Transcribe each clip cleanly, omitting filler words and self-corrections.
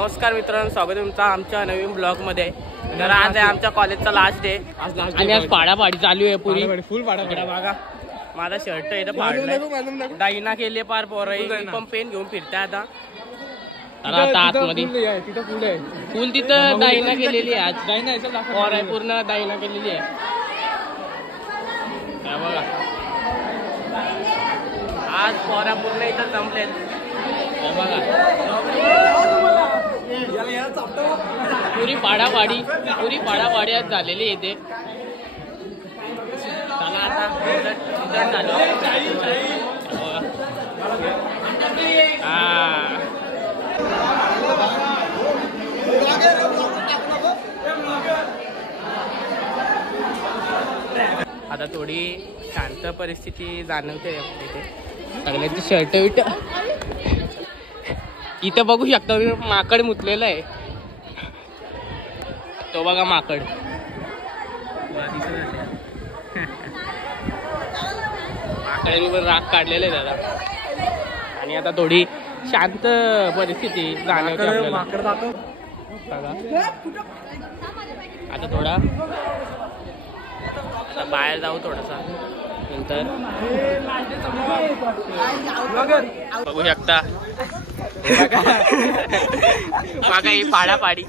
नमस्कार मित्रांनो, स्वागत आहे तुमचं आमच्या नवीन ब्लॉग मध्ये। तर आज आहे आमच्या कॉलेजचा लास्ट डे आणि आज पाडापाडी चालू आहे पुरी फुल पाडापाडी। बघा माझा शर्ट इथं फाडलाय, डायना केले पार पोराई पण पेन घेऊन फिरताय आता। आता आतमध्ये फुल तिथं डायना केलेली आहे, आज पोराई पूर्ण डायना केलेली आहे बघा। आज पोरा पूर्ण इथं जमलेत बघा, पुरी पाडापाडी आज झालेली इथे। चला आता रिझल्ट झाला आता थोडी शांत परिस्थिती जाणवते इथे। सगळ्यांची शर्ट विट इथं बघू शकता, माकड मुतलेलं आहे तो बघा, माकड माकडांनी पण राग काढलेला आहे दादा। आणि आता थोडी शांत परिस्थिती जाणवते आपल्याला। आता थोडा बाहेर जाऊ थोडासा नंतर, बघू शकता बघा ही पाडापाडी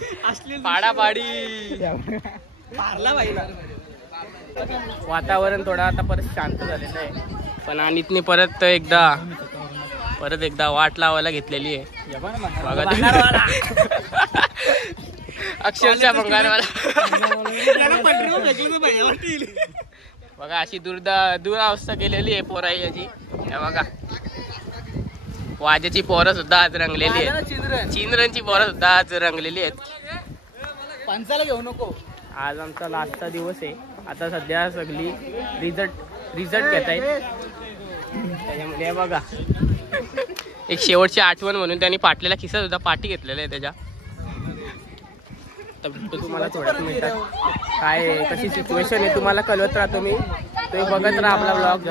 वातावरण थोडा आता परत शांत झालेलं आहे, पण अनितने परत एकदा वाट लावायला घेतलेली आहे बघा। अक्षरशः भंगारवाला बघा, अशी दुरावस्था केलेली आहे पोराई याची बघा। वाजेची पोरं सुद्धा आज रंगलेली आहेत, चिंद्रांची पोरं सुद्धा आज रंगलेली आहेत। पंचाला घेऊ नको, आज आमचा लास्टचा दिवस आहे। आता सध्या सगळी रिझल्ट घेत आहेत, त्याच्यामध्ये बघा एक शेवटची आठवण म्हणून त्यांनी फाटलेला खिसा सुद्धा पाठी घेतलेला आहे त्याच्या। तुम्हाला थोड्याच मिनिटात काय कशी सिच्युएशन आहे तुम्हाला कळवत राहतो मी, तुम्ही बघत राहा आपला ब्लॉग।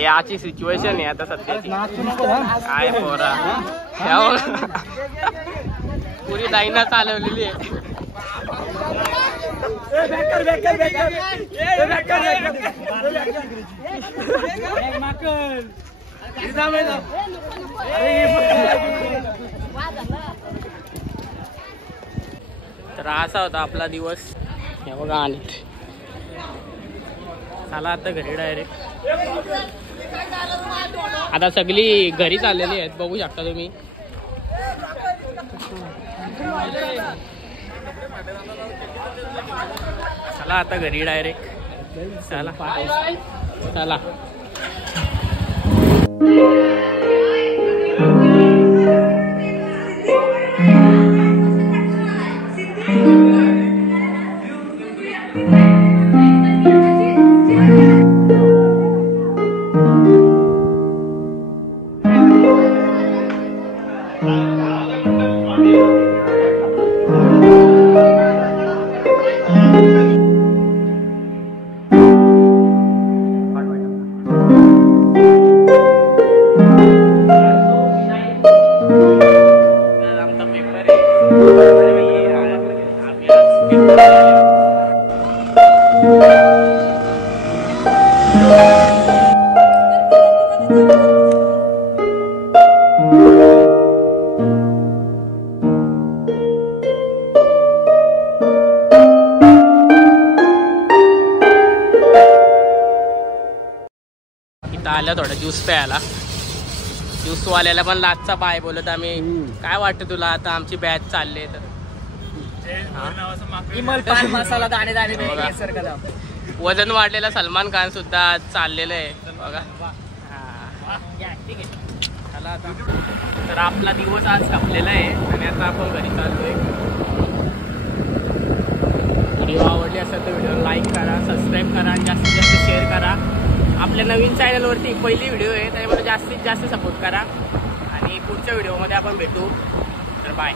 याची सिच्युएशन आहे आता सध्याची, काय पोरा पुरी डायना चालवलेली आहे। तर असा होता आपला दिवस हे बघा। आणि चला आता घरी डायरेक्ट, आता सगळी घरी चाललेली आहेत बघू शकता तुम्ही। चला आता घरी डायरेक्ट, चला आला थोडा ज्यूस प्यायला। ज्यूस वाल्याला पण लाचचा बाय बोलत आम्ही, काय वाटतं तुला आता आमची बॅच चालली तर? वजन वाढलेला सलमान खान सुद्धा चाललेलं आहे बघा। चला आता, तर आपला दिवस आज संपलेला आहे आणि आता आपण घरी चाललोय। व्हिडिओ आवडली असेल तर व्हिडिओ लाईक करा, सबस्क्राईब करा आणि जास्तीत जास्त शेअर करा। आपल्या नवीन चॅनलवरती पहिली व्हिडिओ आहे, त्यामुळे जास्तीत जास्त सपोर्ट करा आणि पुढच्या व्हिडिओमध्ये आपण भेटू। तर बाय।